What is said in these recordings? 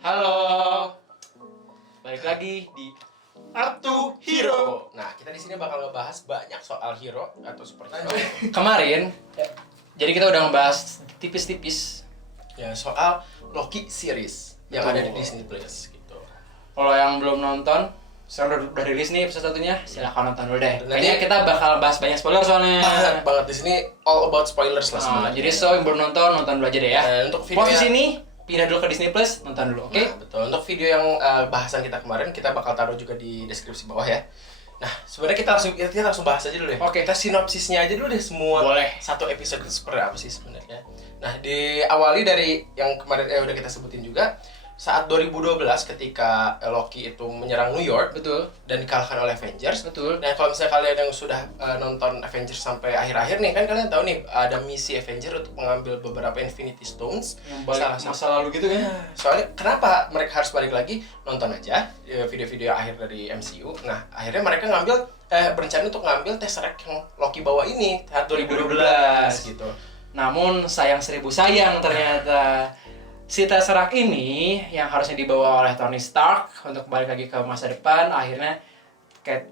Halo, balik lagi di Up to Hero. Nah, kita di sini bakal ngebahas banyak soal hero atau superhero. kemarin. Jadi kita udah ngebahas tipis-tipis. Ya, soal Loki series yang Betul. ada di Disney Plus gitu. Kalau yang belum nonton, sekarang udah rilis nih episode satunya, silahkan nonton dulu deh. Nanti- Kayaknya kita bakal bahas banyak spoiler soalnya. Banget di sini all about spoilers lah sebenarnya. Jadi yang belum nonton dulu aja deh ya. Untuk video Posisi yang- ini pindah dulu ke Disney Plus, nonton dulu, oke? Nah, betul. Untuk video yang bahasan kita kemarin kita bakal taruh juga di deskripsi bawah ya. Nah, sebenarnya kita langsung bahas aja dulu deh. Oke. Kita sinopsisnya aja dulu deh semua. Boleh. Satu episode itu seperti apa sih sebenarnya? Nah, diawali dari yang kemarin udah kita sebutin juga saat 2012 ketika Loki itu menyerang New York Betul, dan dikalahkan oleh Avengers. betul. Nah, kalau misalnya kalian yang sudah nonton Avengers sampai akhir-akhir nih, kan kalian tahu nih ada misi Avengers untuk mengambil beberapa Infinity Stones. Yang balik masa lalu gitu kan? Soalnya kenapa mereka harus balik lagi? Nonton aja video-video akhir dari MCU. Nah, akhirnya mereka berencana untuk ngambil Tesseract yang Loki bawa ini tahun 2012 gitu. Namun sayang seribu sayang ternyata si Tesseract ini yang harusnya dibawa oleh Tony Stark untuk balik lagi ke masa depan akhirnya kayak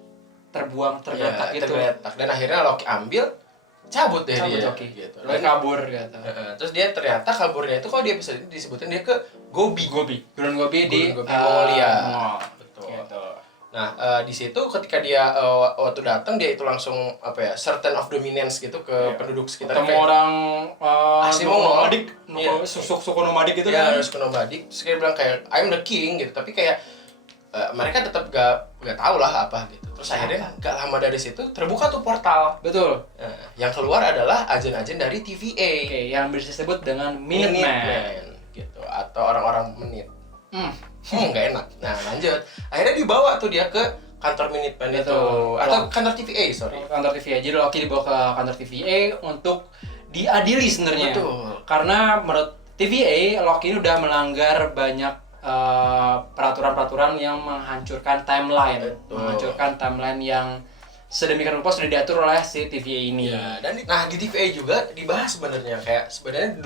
tergeletak gitu. Tergeletak. Dan akhirnya Loki ambil, cabut deh Cabut dia Loki. gitu. Loki kabur gitu. Terus dia ternyata kaburnya itu kalau di episode ini disebutin dia ke Gobi. Gurun Gobi di Gurun Gobi Mongolia. Mongol. Betul. Gitu. Nah, di situ ketika dia waktu datang dia itu langsung certain of dominance gitu ke penduduk sekitar. Ketemu orang asli Mongol. nomadik, Iya. suku nomadik gitu Ya, kan. harus ke nomadik. Terus dia bilang kayak I'm the king gitu, tapi kayak mereka tetap gak tahu lah apa gitu. Terus akhirnya gak lama dari situ terbuka tuh portal. Betul. Yang keluar adalah agen-agen dari TVA. Oke, yang bisa disebut dengan Minuteman. Gitu, atau orang-orang menit. Hmm. Gak enak. Nah, lanjut. Akhirnya dibawa tuh dia ke kantor Minuteman itu. Betul. Atau kantor TVA, sorry. Kantor TVA. Jadi Loki dibawa ke kantor TVA untuk diadili sebenarnya. Betul. Karena menurut TVA, Loki ini udah melanggar banyak peraturan-peraturan yang menghancurkan timeline. Betul. Menghancurkan timeline yang sedemikian rupa sudah diatur oleh si TVA ini. Ya, dan di TVA juga dibahas sebenarnya kayak sebenarnya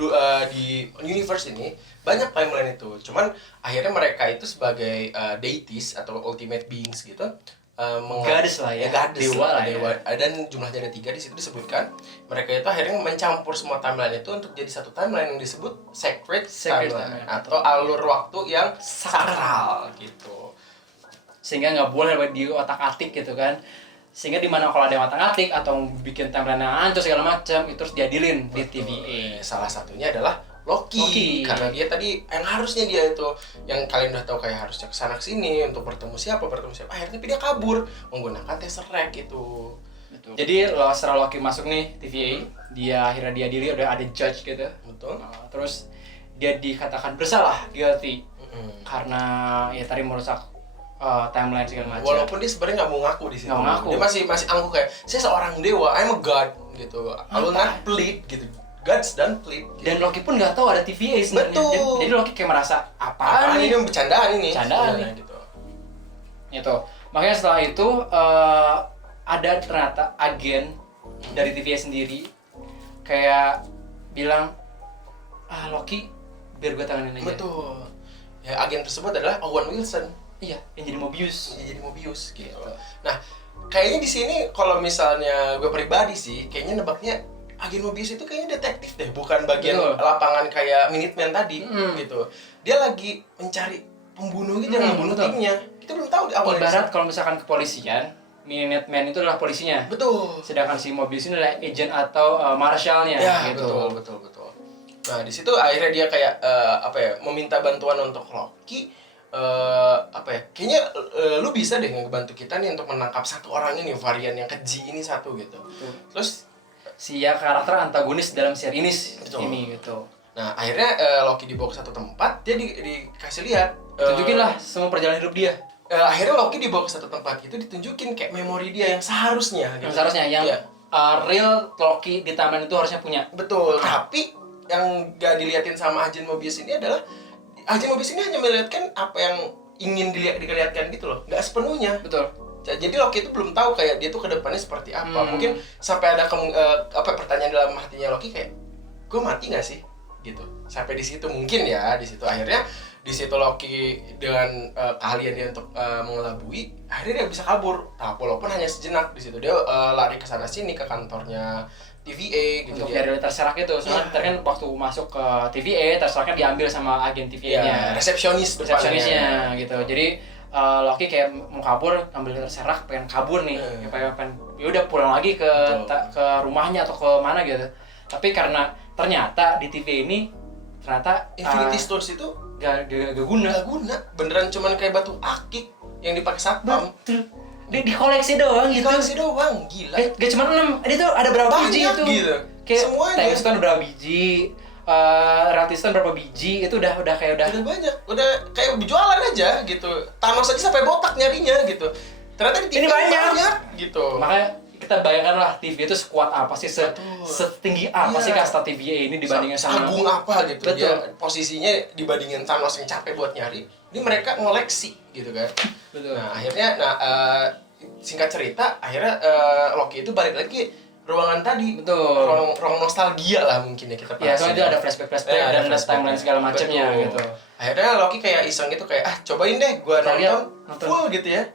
di universe ini banyak timeline itu. Cuman akhirnya mereka itu sebagai deities atau ultimate beings gitu. Goddess lah ya, dewa lah dewa. ya. Dan jumlahnya ada 3 di situ disebutkan. Mereka itu akhirnya mencampur semua timeline itu untuk jadi satu timeline yang disebut sacred timeline atau alur waktu yang sakral gitu. Sehingga nggak boleh di otak-atik gitu kan. Sehingga dimana kalau ada yang otak-atik atau bikin timeline yang hancur segala macam itu harus diadilin di TVA. Salah satunya adalah Loki. Karena dia tadi yang harusnya dia itu yang kalian udah tahu kayak harusnya kesana kesini untuk bertemu siapa akhirnya dia kabur menggunakan Tesseract itu. Betul. Jadi setelah Loki masuk nih TVA, dia akhirnya diadili, udah ada judge gitu. Betul. Terus dia dikatakan bersalah, guilty, karena ya tadi merusak timeline segala macam. Walaupun dia sebenarnya nggak mau ngaku di situ. Nggak mau ngaku. Dia masih angkuh kayak saya seorang dewa, I'm a god gitu. I will not plead gitu. Gods don't plead. Gitu. Dan Loki pun nggak tahu ada TVA sebenarnya. Betul. Jadi Loki kayak merasa Apaan apaan ini bercandaan ini? Bercandaan Sebenarnya nih. gitu. Itu. Makanya setelah itu ada ternyata agen dari TVA sendiri kayak bilang, Loki biar gue tanganin aja. Betul. Ya agen tersebut adalah Owen Wilson. Iya, yang jadi Mobius. Jadi Mobius gitu. Nah, kayaknya di sini kalau misalnya gue pribadi sih, kayaknya nebaknya agen Mobius itu kayaknya detektif deh, bukan bagian Betul. lapangan kayak Minuteman tadi Mm. gitu. Dia lagi mencari pembunuh gitu yang ngebunuh betul. timnya. Kita belum tahu di awal. Ibarat kalau misalkan kepolisian, Minuteman itu adalah polisinya. Betul. Sedangkan si Mobius ini adalah agent atau marshal-nya Ya, gitu. betul. Nah, di situ akhirnya dia kayak meminta bantuan untuk Loki. Kayaknya lu bisa deh ngebantu kita nih untuk menangkap satu orang ini, varian yang keji ini satu gitu. Betul. Terus Si karakter antagonis dalam seri ini Betul. ini gitu. nah akhirnya Loki dibawa ke satu tempat, dia dikasih lihat. Tunjukin lah semua perjalanan hidup dia. Akhirnya Loki dibawa ke satu tempat itu ditunjukin kayak memori dia yang seharusnya. Gitu. Yang seharusnya yang Iya. real Loki di timeline itu harusnya punya. Betul. Tapi yang gak diliatin sama Agen Mobius ini adalah Agen Mobius ini hanya melihatkan apa yang ingin dilihatkan gitu loh, nggak sepenuhnya. Betul. Jadi Loki itu belum tahu kayak dia tuh kedepannya seperti apa. Hmm. Mungkin sampai ada pertanyaan dalam hatinya Loki kayak, gue mati nggak sih? gitu. Sampai di situ mungkin ya, di situ akhirnya di situ Loki dengan keahlian dia untuk mengelabui, akhirnya dia bisa kabur. Nah, walaupun hanya sejenak di situ dia lari ke sana sini ke kantornya TVA gitu Untuk dia. dari terserak itu, soalnya ntar kan waktu masuk ke TVA, terseraknya diambil sama agen TVA-nya. Ya, resepsionis Resepsionisnya gitu. Jadi Loki kayak mau kabur, ambil terserak, pengen kabur nih, pengen ya udah pulang lagi ke ke rumahnya atau ke mana gitu. Tapi karena ternyata di TV ini ternyata Infinity Stones itu gak guna. nggak guna, beneran cuman kayak batu akik yang dipakai satpam. Betul. Di koleksi doang gitu. Dikoleksi doang, gila. Gak cuma 6, dia tuh ada berapa biji Banyak itu? gitu. Kayak Semuanya. Thanos kan berapa biji, Ratistan berapa biji, itu udah kayak udah Udah banyak, udah kayak jualan aja gitu. Thanos aja sampai botak nyarinya gitu. Ternyata di TV Ini banyak. gitu. Makanya kita bayangkan lah TV itu sekuat apa sih, Betul. setinggi apa Iya. sih kasta TVA ini dibandingin sama agung apa gitu. Betul. Dia posisinya dibandingin Thanos yang capek buat nyari, ini mereka ngoleksi gitu kan. Betul. Nah akhirnya, singkat cerita, akhirnya Loki itu balik lagi ruangan tadi. Betul. Ruang nostalgia lah mungkin ya kita Ya, bahas. soalnya itu ada flashback dan timeline segala macamnya Betul. gitu. Akhirnya Loki kayak iseng gitu, kayak cobain deh gua Kita lihat, nonton full gitu ya.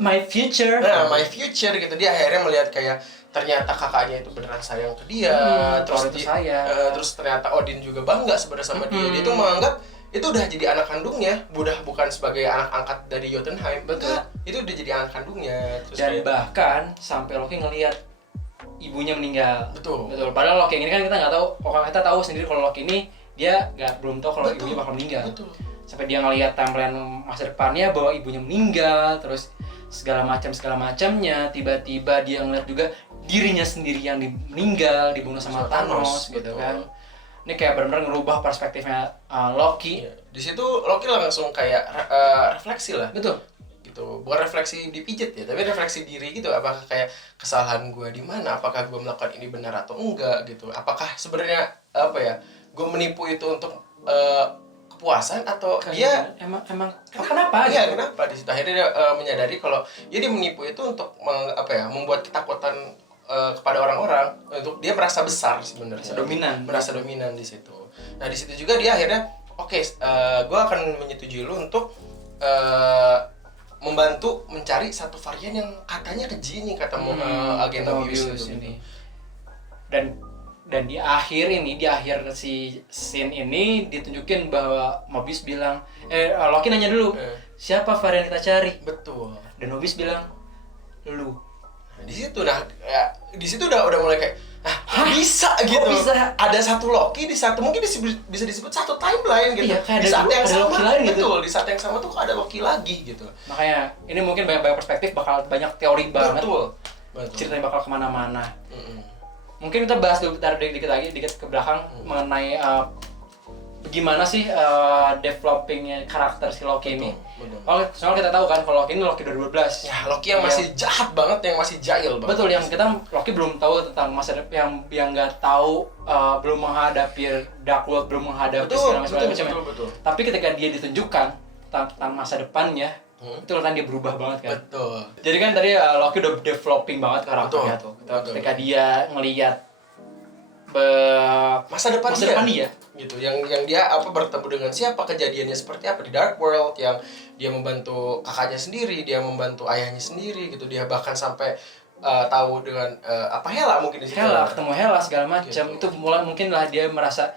My future. Nah, my future gitu, dia akhirnya melihat kayak ternyata kakaknya itu beneran sayang ke dia, terus Thor itu sayang. terus ternyata Odin juga bangga sebenarnya sama dia. Dia tuh menganggap itu udah jadi anak kandungnya, bukan sebagai anak angkat dari Jotunheim. Betul. Enggak, itu udah jadi anak kandungnya. Terus Dan kayak- bahkan sampai Loki ngelihat ibunya meninggal. Betul. Padahal Loki ini kan kita nggak tahu. Kalau kita tahu sendiri kalau Loki ini dia belum tahu kalau Betul. ibunya bakal meninggal. Betul. Sampai dia ngelihat timeline masa depannya bahwa ibunya meninggal, terus segala macamnya. Tiba-tiba dia ngeliat juga dirinya sendiri yang meninggal, dibunuh sama Thanos gitu betul. kan. Ini kayak benar-benar ngerubah perspektifnya Loki. Iya. Di situ Loki langsung kayak refleksi lah. Betul. Gitu, bukan refleksi dipijet ya, tapi refleksi diri gitu. Apakah kayak kesalahan gue di mana, apakah gue melakukan ini benar atau enggak gitu, apakah sebenarnya gue menipu itu untuk kepuasan atau dia emang kenapa iya gitu? kenapa. Di situ akhirnya dia menyadari kalau dia menipu itu untuk membuat ketakutan kepada orang-orang, untuk dia merasa besar sebenarnya, merasa dominan di situ. Nah di situ juga dia akhirnya gue akan menyetujui lu untuk membantu mencari satu varian yang katanya keji nih, kata agen Mobius itu. ini. Dan di akhir si scene ini ditunjukin bahwa Mobius bilang, Loki nanya dulu, siapa varian kita cari? Betul. Dan Mobius bilang, lu. Nah, di situ udah mulai kayak, bisa Kok gitu. bisa? Ada satu Loki di satu, mungkin bisa disebut satu timeline gitu. Iya, kayak di saat yang ada sama, Loki lain gitu. betul. Di saat yang sama tuh kok ada Loki lagi gitu. Makanya ini mungkin banyak perspektif, bakal banyak teori banget. Betul. Ceritanya bakal kemana-mana. Mm-mm. Mungkin kita bahas dulu dikit ke belakang mengenai gimana sih developingnya karakter si Loki ini. Betul. Soalnya kita tahu kan kalau Loki ini Loki 2012. Ya, Loki yang masih jahat banget, yang masih jahil banget. Betul, yang kita Loki belum tahu tentang masa depan, yang nggak tahu, belum menghadapi Dark World, belum menghadapi segala macam. Betul. Tapi ketika dia ditunjukkan tentang masa depannya, itu kan dia berubah banget kan. Betul. Jadi kan tadi Loki udah developing banget karakternya tuh. Betul. Ketika dia ngelihat masa depan dia gitu, yang dia bertemu dengan siapa, kejadiannya seperti apa di Dark World, yang dia membantu kakaknya sendiri, dia membantu ayahnya sendiri gitu, dia bahkan sampai tahu dengan Hela mungkin di situ. Ketemu Hela segala macam. Gitu. Itu mulai mungkin lah dia merasa,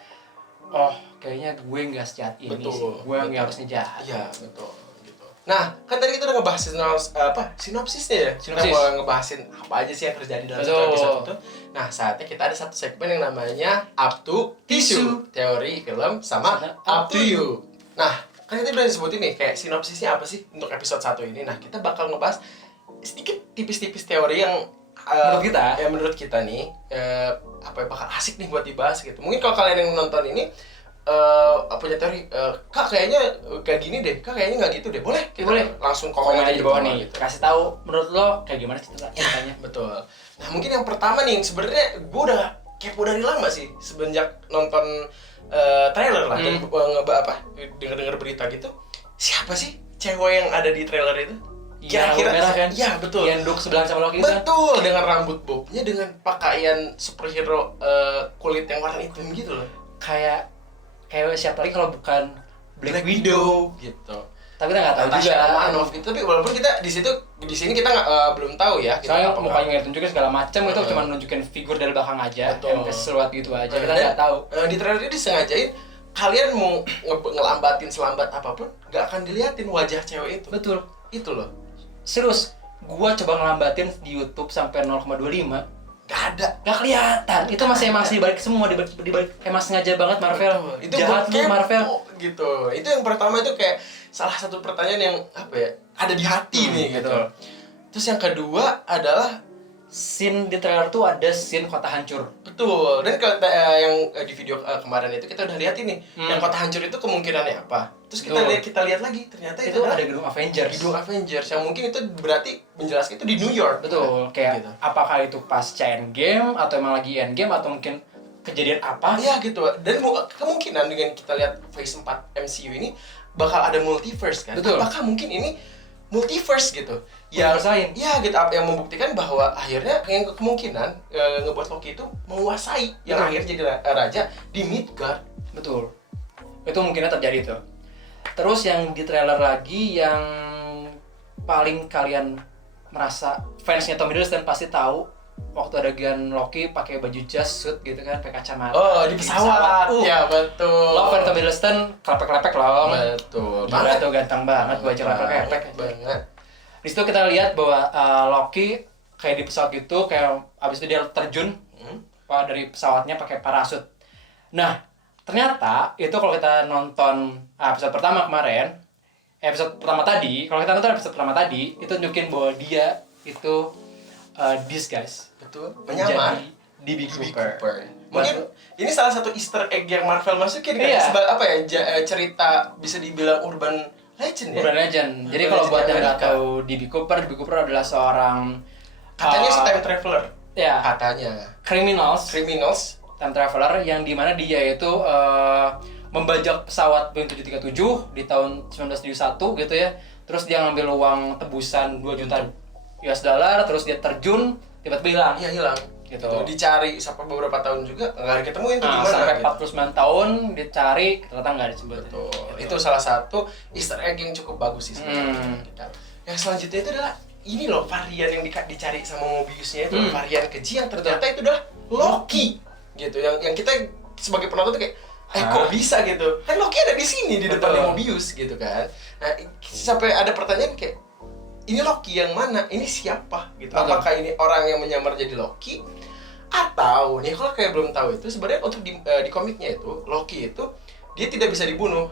oh kayaknya gue nggak sejahat ini Betul, sih. Gue nggak harusnya jahat. Iya, betul gitu. Nah, kan tadi kita udah ngebahas sinopsisnya ya. Kita Sinopsis. mau ngebahasin apa aja sih yang terjadi dalam satu episode itu. Nah, saatnya kita ada satu segmen yang namanya Up to Tisu, teori film sama Up to You. Nah, kan kita udah disebutin nih kayak sinopsisnya apa sih untuk episode 1 ini. Nah, kita bakal ngebahas sedikit tipis-tipis teori yang menurut kita nih bakal asik nih buat dibahas gitu. Mungkin kalau kalian yang nonton ini punya teori, kak kayaknya kayak gini deh, kak kayaknya nggak gitu deh, boleh langsung komen aja di bawah nih. gitu. Kasih tahu menurut lo kayak gimana ceritanya. Betul. Nah mungkin yang pertama nih, sebenarnya gue udah kepo dari lama sih semenjak nonton trailer lah, dan dengar berita gitu. Siapa sih cewek yang ada di trailer itu? Kira-kira merah kan? Iya betul. Yang duduk sebelah sama Loki kan? Betul, dengan rambut bobnya, dengan pakaian superhero kulit yang warna hitam gitu loh. kayak siapa lagi kalau bukan Black Widow. gitu. Tapi kita nggak tahu Natasha juga. Romanoff gitu, tapi walaupun kita di sini kita nggak belum tahu ya. Kita Soalnya apakah- mukanya nggak tunjukin segala macam, itu cuma nunjukin figur dari belakang aja, Betul. yang keseluat gitu aja. Kita Dan, nggak tahu. di trailer ini disengajain kalian mau ngelambatin selambat apapun, nggak akan diliatin wajah cewek itu. Betul. Itu loh. Serius, gua coba ngelambatin di YouTube sampai 0,25. Gak ada. Gak kelihatan. Itu emang dibalik semua, dibalik emang sengaja banget Marvel. Betul. Itu Jahat gua lu Marvel. gitu. Itu yang pertama itu kayak salah satu pertanyaan yang apa ya, ada di hati nih gitu. betul. Terus yang kedua adalah Scene di trailer tuh ada scene kota hancur. betul. Dan yang di video kemarin itu kita udah lihat ini, yang kota hancur itu kemungkinannya apa. Terus Betul. kita lihat lagi ternyata itu Itu adalah ada gedung Avengers. gedung Avengers yang mungkin itu berarti menjelaskan itu di New York. Betul, kayak Gitu. apakah itu pasca Endgame atau emang lagi Endgame atau mungkin kejadian apa? Iya gitu. Dan kemungkinan dengan kita lihat Phase 4 MCU ini bakal ada multiverse kan. Betul. Apakah mungkin ini multiverse gitu? Multiverse lain. Iya gitu, apa yang membuktikan bahwa akhirnya yang kemungkinan ngebuat Loki itu menguasai yang Betul. akhirnya jadi raja di Midgard. Betul. Itu mungkinnya terjadi tuh. Terus yang di trailer lagi yang paling kalian merasa fansnya Tom Hiddleston pasti tahu waktu adegan Loki pakai baju jas suit gitu kan, pakai kacamata. Oh, di pesawat. Ya, betul. Lo fan Tom Hiddleston kelepek-kelepek loh. Betul. Gila tuh ganteng banget baju kelepek-kelepek. Banget. Di situ kita lihat bahwa Loki kayak di pesawat gitu, kayak abis itu dia terjun dari pesawatnya pakai parasut. Nah, ternyata itu kalau kita nonton episode pertama kemarin, episode pertama tadi, kalau kita nonton episode pertama tadi, itu nunjukin bahwa dia itu disguise. Betul. Menyamar. Menjadi D.B. D.B. Cooper. Cooper. Mungkin ini salah satu Easter egg yang Marvel masukin kan, Iya. apa ya, cerita bisa dibilang urban legend ya. Urban Legend. Jadi Urban kalau Legend buat yang nggak Amerika. tahu D.B. Cooper adalah seorang Katanya sih time traveler. ya Katanya. criminals time traveler yang dimana dia itu membajak pesawat Boeing 737 di tahun 1971 gitu ya. Terus dia ngambil uang tebusan 2 juta US dollar, terus dia terjun, tiba-tiba hilang. Iya, hilang. Gitu. Itu dicari sampai beberapa tahun juga nggak diketemuin tuh di mana. Sampai gitu. 49 tahun dicari, ternyata nggak disebut. Betul. Itu salah satu Easter egg yang cukup bagus sih sebenarnya. Hmm. Yang selanjutnya itu adalah ini loh varian yang dicari sama Mobiusnya itu varian keji yang ternyata itu adalah Loki gitu. Yang kita sebagai penonton tuh kayak kok bisa gitu. Kan Loki ada di sini di depannya Mobius gitu kan. Nah, sampai ada pertanyaan kayak ini Loki yang mana? Ini siapa gitu. Betul. Apakah ini orang yang menyamar jadi Loki atau nih kalau kayak belum tahu itu sebenarnya untuk di komiknya itu Loki itu dia tidak bisa dibunuh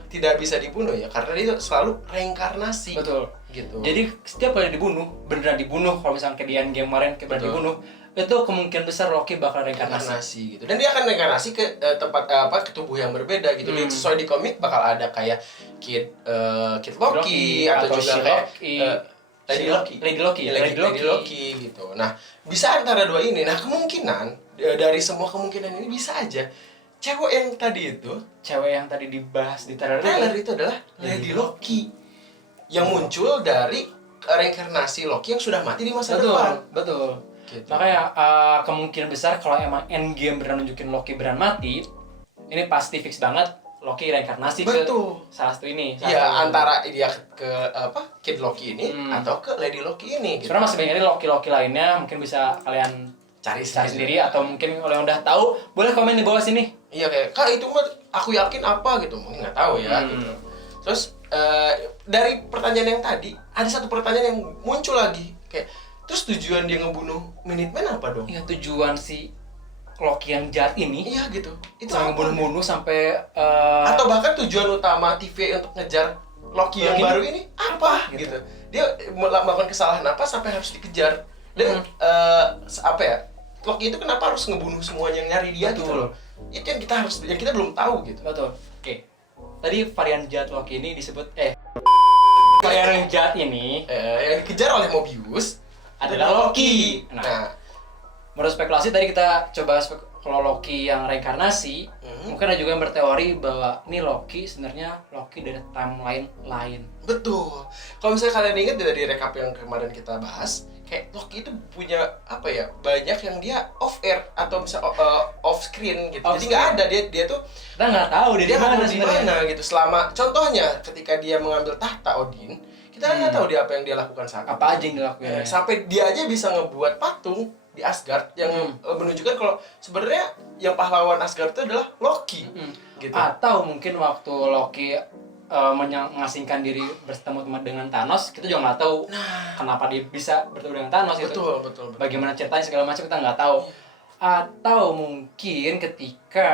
ya karena dia selalu reinkarnasi. Betul. Gitu. Jadi setiap kali dibunuh, beneran dibunuh, kalau misalnya kayak di Endgame kemarin kayak beneran Betul. dibunuh, itu kemungkinan besar Loki bakal reinkarnasi. Reinkarnasi gitu. Dan dia akan reinkarnasi ke tempat ke tubuh yang berbeda gitu. Dan sesuai di komik bakal ada kayak Kid Loki atau juga kayak Lady Loki. Lady Loki gitu. Nah, bisa antara dua ini. Nah, kemungkinan dari semua kemungkinan ini bisa aja cewek yang tadi itu, Cewek yang tadi dibahas di trailer itu adalah Lady Loki yang muncul dari reinkarnasi Loki yang sudah mati di masa depan. Betul. Gitu. Makanya kemungkinan besar kalau emang Endgame beneran nunjukin Loki beneran mati, ini pasti fix banget Loki reinkarnasi Betul. ke salah satu ini. Ya antara dia ke Kid Loki ini atau ke Lady Loki ini. Gitu. Sebenarnya masih banyak Loki lainnya, mungkin bisa kalian cari sendiri atau mungkin kalau yang udah tahu boleh komen di bawah sini. Iya kayak kak itu mah aku yakin apa gitu mungkin nggak tahu ya gitu. Terus dari pertanyaan yang tadi ada satu pertanyaan yang muncul lagi kayak terus tujuan dia ngebunuh Minutemen apa dong? Ya tujuan si Loki yang jahat ini Iya gitu. Itu sampai apa? bunuh-bunuh sampai Atau bahkan tujuan utama TV untuk ngejar Loki yang Loki baru ini apa gitu. Dia melakukan kesalahan apa sampai harus dikejar. Dan apa ya? Loki itu kenapa harus ngebunuh semuanya yang nyari dia gitu loh. Itu yang kita belum tahu gitu. betul. Oke. Tadi varian jahat Loki ini disebut varian yang jahat ini Yang dikejar oleh Mobius adalah Loki. Nah, Menurut spekulasi tadi kita coba kalau Loki yang reinkarnasi, mungkin ada juga yang berteori bahwa ini Loki sebenarnya Loki dari timeline lain. Betul. Kalau misalnya kalian ingat dari rekap yang kemarin kita bahas, kayak Loki itu punya apa ya, banyak yang dia off air atau bisa off screen gitu. Jadi nggak ada dia tuh Kita nggak tahu dia nggak mana ada di sebenarnya. mana gitu. Selama contohnya ketika dia mengambil tahta Odin, kita nggak tahu dia apa yang dia lakukan saat itu. Apa aja yang dilakuin. Sampai dia aja bisa ngebuat patung di Asgard yang menunjukkan kalau sebenarnya yang pahlawan Asgard itu adalah Loki. Gitu. Atau mungkin waktu Loki mengasingkan diri bertemu dengan Thanos, kita juga nggak tahu kenapa dia bisa bertemu dengan Thanos itu. Betul. Bagaimana ceritanya segala macam kita nggak tahu. Atau mungkin ketika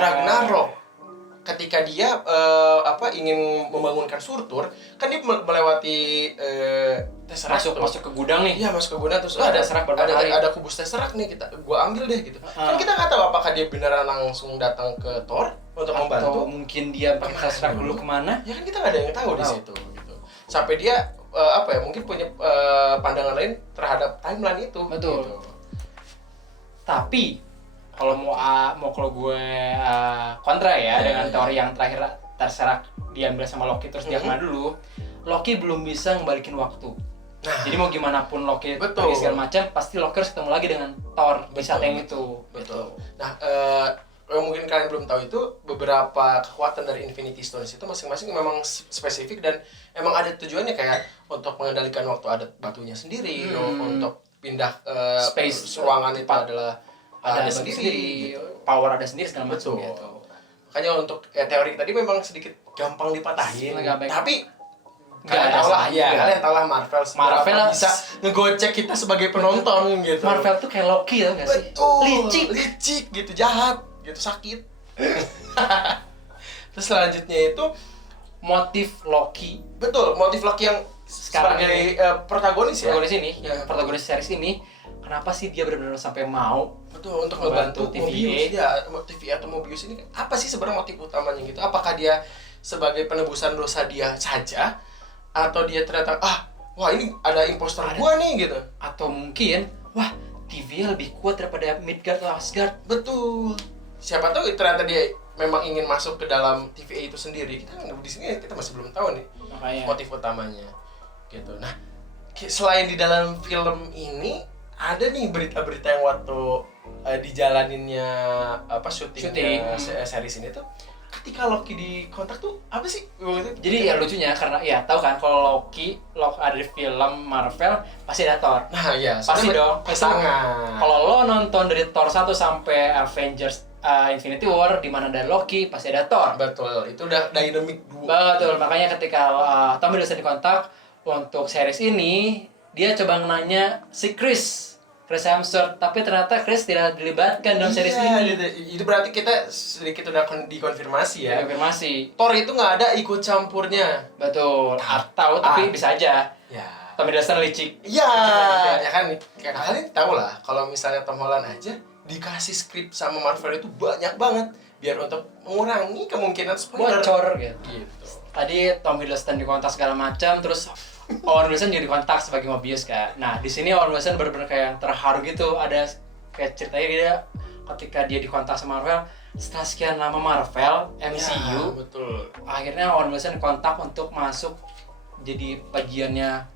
Ragnarok, ketika dia ingin membangunkan Surtur, kan dia melewati Tesseract masuk ke gudang nih. Iya, masuk ke gudang terus ada Tesseract beberapa kali. ada kubus Tesseract nih, gua ambil deh gitu. Kan kita nggak tahu apakah dia beneran langsung datang ke Thor untuk membantu, atau mungkin dia pakai Tesseract dulu kemana. ya kan kita nggak ada yang tahu di situ gitu. Sampai dia mungkin punya pandangan lain terhadap timeline itu. Betul. Gitu. Tapi kalau kalau gue kontra ya dengan teori yang terakhir, Tesseract diambil sama Loki terus dia kemana dulu, Loki belum bisa ngebalikin waktu. Nah, Jadi mau gimana pun Loki betul. pergi segala macam, pasti Loki harus ketemu lagi dengan Thor di saat yang itu. Betul. Nah, yang mungkin kalian belum tahu itu beberapa kekuatan dari Infinity Stones itu masing-masing memang spesifik dan emang ada tujuannya, kayak untuk mengendalikan waktu ada batunya sendiri, untuk pindah Space, ruangan itu tempat adalah ada sendiri, gitu. power ada sendiri segala macam Betul. gitu. Makanya untuk teori tadi memang sedikit gampang dipatahin, Nggak baik. tapi Nggak kalian ada tahu lah, salahnya. kalian tahu lah Marvel seberapa bisa ngegocek kita sebagai penonton gitu. Marvel tuh kayak Loki tau gak sih? Betul, licik gitu, jahat gitu, sakit. Terus selanjutnya itu Motif Loki betul, motif Loki yang Sekarang sebagai protagonis ya. protagonis ini, Ya. protagonis series ini, kenapa sih dia benar-benar sampai mau Betul, untuk membantu ngebantu Mobius TVA. ya, TVA atau Mobius ini apa sih sebenarnya motif utamanya gitu? Apakah dia sebagai penebusan dosa dia saja, atau dia ternyata wah ini ada imposter gua nih gitu? atau mungkin wah TVA lebih kuat daripada Midgard atau Asgard. Betul. Siapa tahu ternyata dia memang ingin masuk ke dalam TVA itu sendiri. Kita di sini kita masih belum tahu nih Makanya motif utamanya. Gitu. Nah, selain di dalam film ini ada nih berita-berita yang waktu dijalaninnya syutingnya series ini tuh, ketika Loki dikontak tuh apa sih? jadi ya lucunya karena ya tahu kan kalau Loki ada di film Marvel pasti ada Thor. Nah, ya, Pasti dong. pasangan. Kalau lo nonton dari Thor 1 sampai Avengers Infinity War di mana ada Loki pasti ada Thor. Betul, itu udah dynamic duo. Betul, makanya ketika Tom Hiddleston dikontak untuk series ini, dia coba nanya si Chris Hemsworth, tapi ternyata Chris tidak dilibatkan dalam series ini. Gitu. Itu berarti kita sedikit udah dikonfirmasi ya. Konfirmasi. Thor itu nggak ada ikut campurnya. Betul. Atau tapi bisa aja Ya. Tom Hiddleston licik. Iya, ya kan. Kayak kalian tahu lah, kalau misalnya Tom Holland aja dikasih skrip sama Marvel itu banyak banget biar untuk mengurangi kemungkinan spoiler. Bocor gitu. Gitu. Tadi Tom Hiddleston dikontak segala macam, terus Owen Wilson juga dikontak sebagai Mobius kan. Nah di sini Owen Wilson benar-benar kayak yang terharu gitu. Ada kayak ceritanya dia ketika dia dikontak sama Marvel setelah sekian lama Marvel MCU, Ya, betul. akhirnya Owen Wilson kontak untuk masuk jadi bagiannya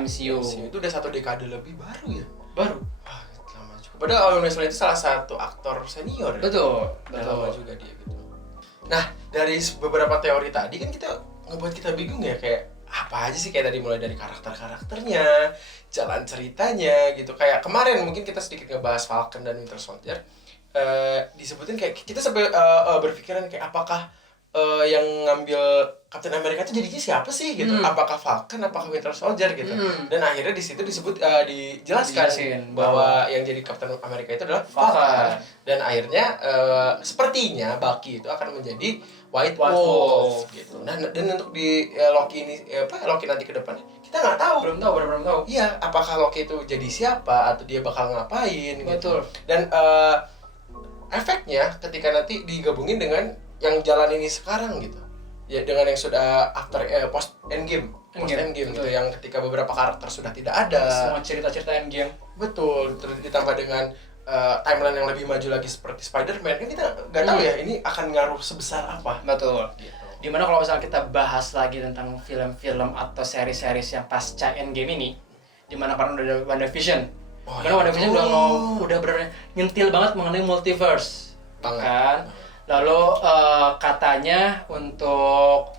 MCU. Itu udah 1 dekade lebih baru ya. Baru. Wah, lama juga. Padahal Owen Wilson itu salah satu aktor senior. Ya? Betul. Udah lama juga dia gitu. Nah, dari beberapa teori tadi kan kita ngebuat kita bingung ya, kayak apa aja sih, kayak tadi mulai dari karakter-karakternya, jalan ceritanya gitu. Kayak kemarin mungkin kita sedikit ngebahas Falcon dan Winter Soldier. Disebutin kayak kita sampai berpikiran kayak apakah yang ngambil Captain America itu jadinya siapa sih gitu? Apakah Falcon, apakah Winter Soldier gitu? Dan akhirnya di situ disebut dijelaskan Dijelasin bahwa yang jadi Captain America itu adalah Falcon. Dan akhirnya sepertinya Bucky itu akan menjadi White Wolf gitu. Nah, dan untuk di Loki ini Loki nanti ke depannya kita nggak tahu. Belum tahu. Iya, apakah Loki itu jadi siapa atau dia bakal ngapain gitu. Betul. Dan efeknya ketika nanti digabungin dengan yang jalan ini sekarang gitu. Ya dengan yang sudah after post endgame gitu, yang ketika beberapa karakter sudah tidak ada. Semua cerita-cerita Endgame. Betul, terus ditambah dengan timeline yang lebih maju lagi seperti Spider-Man, kan kita nggak tahu ya ini akan ngaruh sebesar apa. Betul. Gitu. Dimana kalau misalnya kita bahas lagi tentang film-film atau seri-series yang pasca Endgame ini, dimana kan udah ada WandaVision. Karena WandaVision udah bener nyentil banget mengenai multiverse. Banget. Kan? Lalu katanya untuk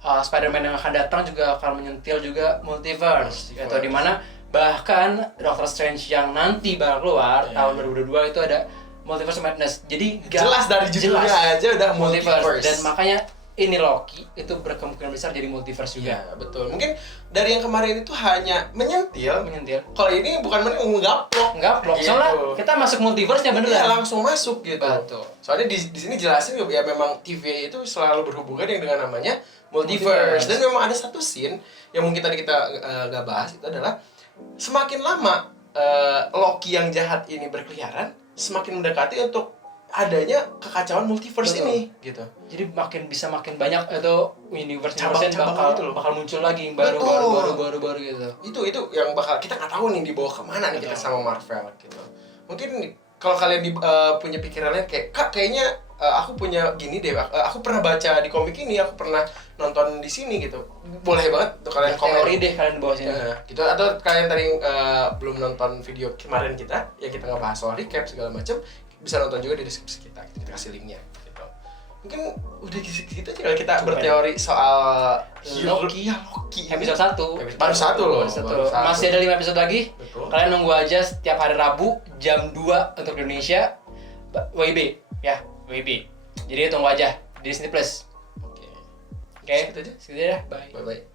Spider-Man yang akan datang juga akan menyentil juga multiverse. Atau dimana bahkan Doctor Strange yang nanti bakal keluar tahun 2022 itu ada Multiverse Madness. Jadi jelas dari judulnya aja udah multiverse. Dan makanya ini Loki itu berkemungkinan besar jadi multiverse juga. Iya, betul. Mungkin dari yang kemarin itu hanya menyentil. Kalau ini bukan menggaplok. Gitu. Soalnya kita masuk multiverse-nya beneran. Iya, langsung masuk gitu. Betul. Soalnya di sini jelasin ya memang TVA itu selalu berhubungan dengan namanya multiverse. Dan memang ada satu scene yang mungkin tadi kita nggak bahas, itu adalah semakin lama Loki yang jahat ini berkeliaran, semakin mendekati untuk adanya kekacauan multiverse. Betul. Ini gitu. Jadi makin banyak itu universe yang bakal muncul lagi baru gitu. Itu yang bakal kita nggak tahu nih dibawa kemana nih kita sama Marvel gitu. Mungkin kalau kalian punya pikiran lain kayak Kak, kayaknya aku punya gini deh, aku pernah baca di komik ini, aku pernah nonton di sini gitu. Boleh banget tuh kalian komen. Teori deh kalian bawa sini. Gitu, atau kalian tadi belum nonton video kemarin kita, ya kita ngebahas soal recap segala macam, bisa nonton juga di deskripsi kita kasih linknya gitu. Mungkin udah gitu aja kalau kita berteori soal Loki. Episode 1. Baru satu loh. Masih ada 5 episode lagi. Betul. Kalian nunggu aja setiap hari Rabu jam 2 untuk Indonesia. WIB ya, WIB. Jadi tunggu aja di Disney Plus. Oke. Segitu aja. Bye. Bye.